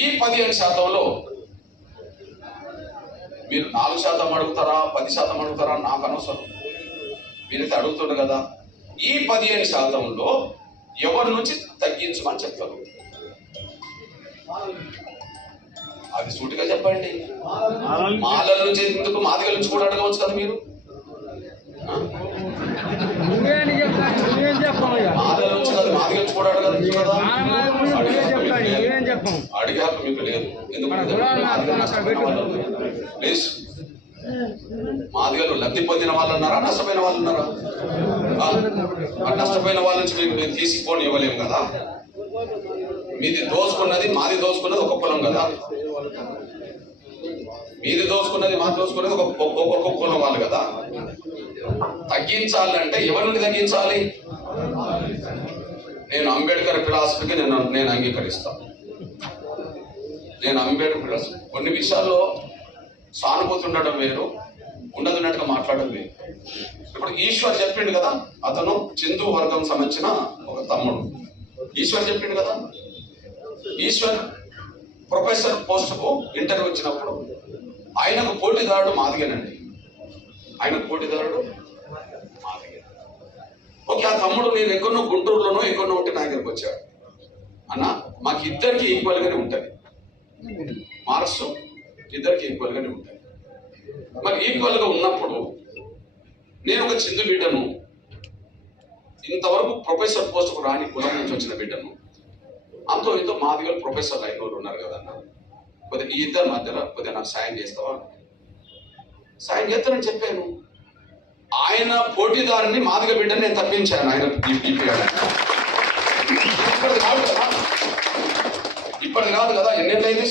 ఈ 15% మీరు 4% అడుగుతారా 10% అడుగుతారా నాకు అనవసరం. మీరైతే అడుగుతున్నారు కదా. ఈ 15% ఎవరి నుంచి తగ్గించమని చెప్తారు? అది సూటిగా చెప్పండి. మాలల నుంచి ఎందుకు, మాదిగల నుంచి కూడా అడగవచ్చు కదా మీరు. మాలల నుంచి కాదు, మాదిగల నుంచి కూడా అడగచ్చు కదా. అడిగాక మీకు లేదు. ఎందుకంటే ప్లీజ్, మాదిగలు లబ్ధి పొందిన వాళ్ళు ఉన్నారా, నష్టపోయిన వాళ్ళు ఉన్నారా? నష్టపోయిన వాళ్ళ నుంచి మేము తీసిపోని ఇవ్వలేము కదా. మీది దోచుకున్నది మాది దోచుకున్నది ఒక కులం కదా. మీది దోచుకున్నది మాది దోచుకున్నది ఒక్కొక్క కులం వాళ్ళు కదా. తగ్గించాలంటే ఎవరి నుండి తగ్గించాలి? నేను అంబేద్కర్ ఫిలాసఫీకి నేను అంగీకరిస్తాను. నేను అంబేద్కర్ ఫిలాసఫీ కొన్ని విషయాల్లో సానుభూతి ఉండడం వేరు, ఉన్నట్టుగా మాట్లాడడం వేరు. ఇప్పుడు ఈశ్వర్ చెప్పిండు కదా, అతను చిందు వర్గం సంబంధించిన ఒక తమ్ముడు. ఈశ్వర్ చెప్పిండు కదా, ఈశ్వర్ ప్రొఫెసర్ పోస్టుకు ఇంటర్వ్యూ వచ్చినప్పుడు ఆయనకు పోటీదారుడు మాదిగేనండి. ఆయనకు పోటీదారుడు మాదిగే. ఓకే, ఆ తమ్ముడు నేను ఎక్కడో గుంటూరులోనో ఎక్కడో ఉంటే నా దగ్గరకు వచ్చాడు. అన్న మాకు ఇద్దరికి ఈక్వల్ గానే ఉంటుంది, మార్క్స్ ఇద్దరికి ఈక్వల్ గానే ఉంటుంది. మరి ఈక్వల్ గా ఉన్నప్పుడు నేను ఒక చిందు బిడ్డను, ఇంతవరకు ప్రొఫెసర్ పోస్టుకు రాని కులం నుంచి వచ్చిన బిడ్డను, అంతో ఇంతో మాదిగలు ప్రొఫెసర్లు అయిన వాళ్ళు ఉన్నారు కదన్న, కొద్దిగా ఈ ఇద్దరి మధ్యలో కొద్దిగా నాకు సాయం చేస్తావా? సాయం చేస్తానని చెప్పాను. ఆయన పోటీదారుని మాదిగ బిడ్డని నేను తప్పించాను. ఆయన ఇప్పటిది కాదు కదా. ఎన్నేళ్ళైంది?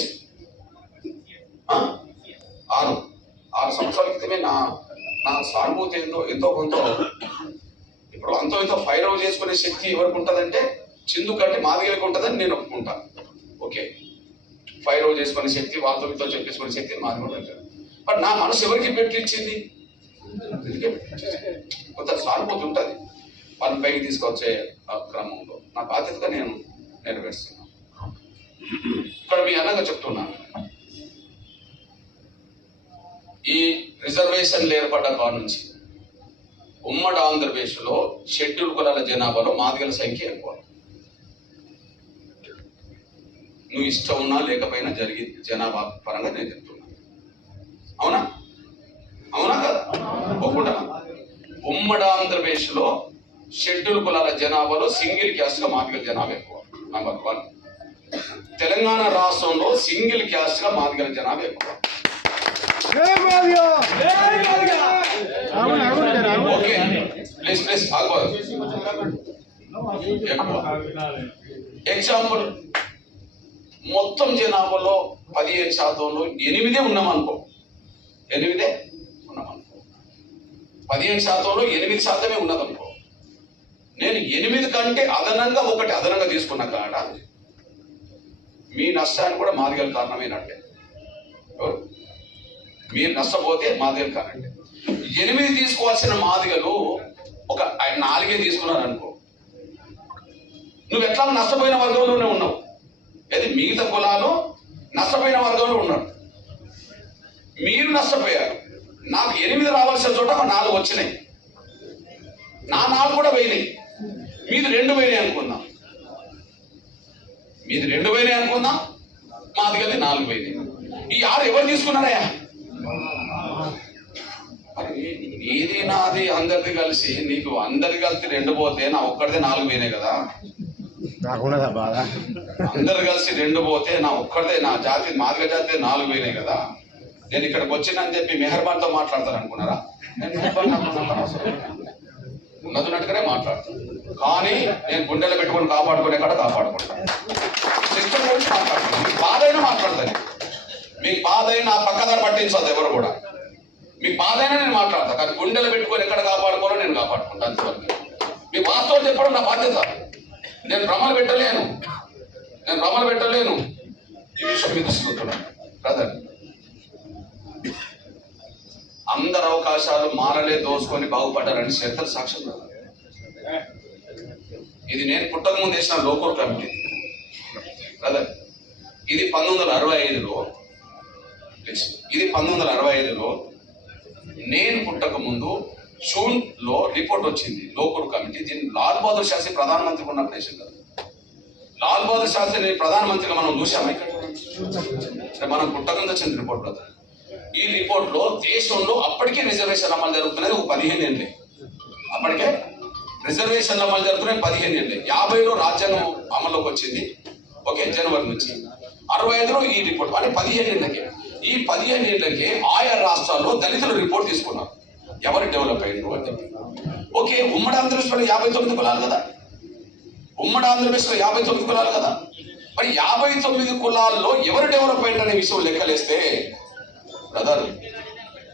6 సంవత్సరాల క్రితమే నా సానుభూతి ఎంతో కొంత ఇప్పుడు అంతో ఇంతో ఫైర్ అవుట్ చేసుకునే శక్తి ఎవరికి ఉంటుందంటే చిందు కంటే మాదిగలకు ఉంటుందని నేను ఒప్పుకుంటాను. ఓకే, ఫైర్ అవుట్ చేసుకునే శక్తి, వాళ్ళతో చెప్పేసుకునే శక్తి మాదిగ ఉంటుంది. బట్ నా మనసు ఎవరికి పెట్టించింది? కొంత సానుభూతి ఉంటుంది. వాళ్ళని పైకి తీసుకొచ్చే క్రమంలో నా బాధ్యతగా నేను నెరవేరుస్తున్నాను. ఇక్కడ మీ అన్నగా చెప్తున్నాను, ఈ రిజర్వేషన్లు ఏర్పడ్డ కాడ నుంచి ఉమ్మడి ఆంధ్రప్రదేశ్లో షెడ్యూల్ కులాల జనాభాలో మాదిగల సంఖ్య ఎక్కువ. నువ్వు ఇష్టం ఉన్నా లేకపోయినా జరిగి జనాభా పరంగా నేను చెప్తున్నా. అవునా అవునా కదా? ఒప్పుకుంటా. ఉమ్మడి ఆంధ్రప్రదేశ్లో షెడ్యూల్ కులాల జనాభాలో సింగిల్ క్యాస్ట్ గా మాదిగల జనాభా ఎక్కువ, నంబర్ 1. తెలంగాణ రాష్ట్రంలో సింగిల్ క్యాస్ట్ గా మాదిగల జనాభా ఎక్కువ. ఓకే, ప్లీజ్ ఎగ్జాంపుల్, మొత్తం జనాభాలో 15%లో 8 ఉన్నామనుకో. 8 ఉన్నామనుకో. 15%లో 8% ఉన్నదనుకో. నేను 8 కంటే అదనంగా ఒకటి అదనంగా తీసుకున్న కాడ మీ నష్టానికి కూడా మాదిగల కారణమైనట్టే. మీరు నష్టపోతే మాదిగలు కానంటే. 8 తీసుకోవాల్సిన మాదిగలు ఒక 4 తీసుకున్నారు అనుకో. నువ్వు ఎట్లా నష్టపోయిన వర్గంలోనే ఉన్నావు. అది మిగతా కులాలు నష్టపోయిన వర్గంలో ఉన్నాడు. మీరు నష్టపోయారు. నాకు 8 రావాల్సిన చోట 4 వచ్చినాయి. నా 4 కూడా పోయినాయి. మీది 2 పోయినాయి అనుకుందాం. మీది 2 పోయినాయి అనుకుందాం. మాది కలిసి 4 పోయినాయి. ఈ 6 ఎవరు తీసుకున్నారయ్యా? ఏది నాది అందరిది కలిసి, నీకు అందరి కలిసి 2 పోతే నా ఒక్కడిదే 4 పోయినాయి కదా. అందరు కలిసి 2 పోతే నా ఒక్కడిదే, నా జాతి మాదిగ జాతి 4 పోయినాయి కదా. నేను ఇక్కడికి వచ్చినని చెప్పి మెహర్బాన్తో మాట్లాడతాను అనుకున్నారా? నేను మెహర్బాన్ ఉన్నట్టుగానే మాట్లాడతాను. కానీ నేను గుండెలో పెట్టుకొని కాపాడుకునే కాడ కాపాడుకుంటాను. సిస్టమ్ గురించి మాట్లాడతాను. మీకు బాధ అయినా మాట్లాడతాను. మీకు బాధ అయినా పక్కదారి పట్టించదు ఎవరు కూడా. మీకు బాధ అయినా నేను మాట్లాడతాను. కానీ గుండెలు పెట్టుకొని ఎక్కడ కాపాడుకోవాలో నేను కాపాడుకుంటాను. అంతవరకు మీ వాస్తవం చెప్పడం నా బాధ్యత. నేను భ్రమలు పెట్టలేను. ఈ విషయం మీకు తీసుకుంటున్నాను బ్రదర్. అందరు అవకాశాలు మారలే దోచుకొని బాగుపడ్డారని శ్రద్ధలు సాక్ష్యం. ఇది నేను పుట్టక ముందు వేసిన లోకల్ కమిటీ బ్రదర్. ఇది 1965లో, ఇది 1965లో నేను పుట్టక ముందు జూన్ లో రిపోర్ట్ వచ్చింది లోకూర్ కమిటీ. దీన్ని లాల్ బహదూర్ శాస్త్రి ప్రధానమంత్రి ఉన్నప్పుడు వేసింది. లాల్ బహదూర్ శాస్త్రిని ప్రధానమంత్రిగా మనం చూసాము ఇక్కడ, మనం పుట్టకుండా వచ్చింది రిపోర్ట్ లో. ఈ రిపోర్ట్ లో దేశంలో అప్పటికే రిజర్వేషన్ అమలు జరుగుతున్నది 15 ఏళ్ళే. అప్పటికే రిజర్వేషన్ అమలు జరుగుతున్నాయి 15 ఏళ్ళే. 50లో రాజ్యాంగం అమల్లోకి వచ్చింది, ఓకే, జనవరి నుంచి. 65లో ఈ రిపోర్ట్ అంటే 15 ఏళ్ళకి. ఈ 15 ఏళ్ళకి ఆయా రాష్ట్రాల్లో దళితులు రిపోర్ట్ తీసుకున్నారు ఎవరు డెవలప్ అయ్యారు అని చెప్పి. ఓకే, ఉమ్మడి ఆంధ్రప్రదేశ్లో 59 కులాలు కదా, ఉమ్మడి ఆంధ్రప్రదేశ్లో 59 కులాలు కదా. మరి 59 కులాల్లో ఎవరు డెవలప్ అయ్యారు అనే విషయం లెక్కలేస్తే బ్రదర్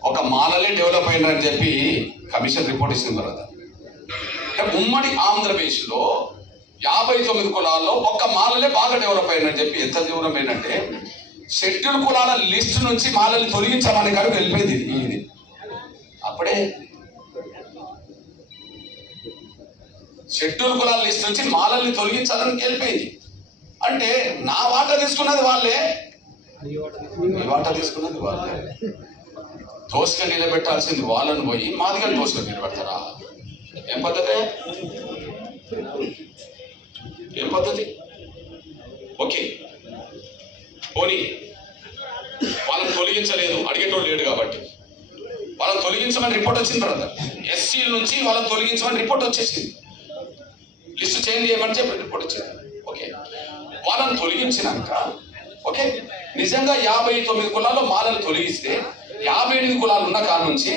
ఒక మాలలే డెవలప్ అయ్యారని చెప్పి కమిషన్ రిపోర్ట్ ఇస్తుంది బ్రదర్. ఉమ్మడి ఆంధ్రప్రదేశ్లో 59 కులాల్లో ఒక్క మాలలే బాగా డెవలప్ అయ్యారని చెప్పి. ఎంత దూరం ఏంటంటే షెడ్యూల్ కులాల లిస్ట్ నుంచి మాలల్ని తొలగించామని కాదు వెళ్ళిపోయింది ఇది. అప్పుడే షెడ్యూల్ కులాల లిస్ట్ నుంచి మాలల్ని తొలగించాలని వెళ్ళిపోయింది. అంటే నా వాటా తీసుకున్నది వాళ్ళే, మీ వాటా తీసుకున్నది వాళ్ళే. దోసుగా నిలబెట్టాల్సింది వాళ్ళని పోయి మాదిగా దోసుగా నిలబెడతారా? ఏం పద్ధతి, ఏం పద్ధతి? ఓకే, పోనీ వాళ్ళని తొలగించలేదు, అడిగేటోడు లేడు కాబట్టి. వాళ్ళని తొలగించమని రిపోర్ట్ వచ్చింది తర్వాత, ఎస్సీల నుంచి వాళ్ళని తొలగించమని రిపోర్ట్ వచ్చేసింది, లిస్టు చేంజ్ చేయమని చెప్పి రిపోర్ట్ వచ్చింది. ఓకే, వాళ్ళని తొలగించినాక ఓకే నిజంగా 59 కులాల్లో మాలను తొలగిస్తే 58 కులాలు ఉన్న కాడ నుంచి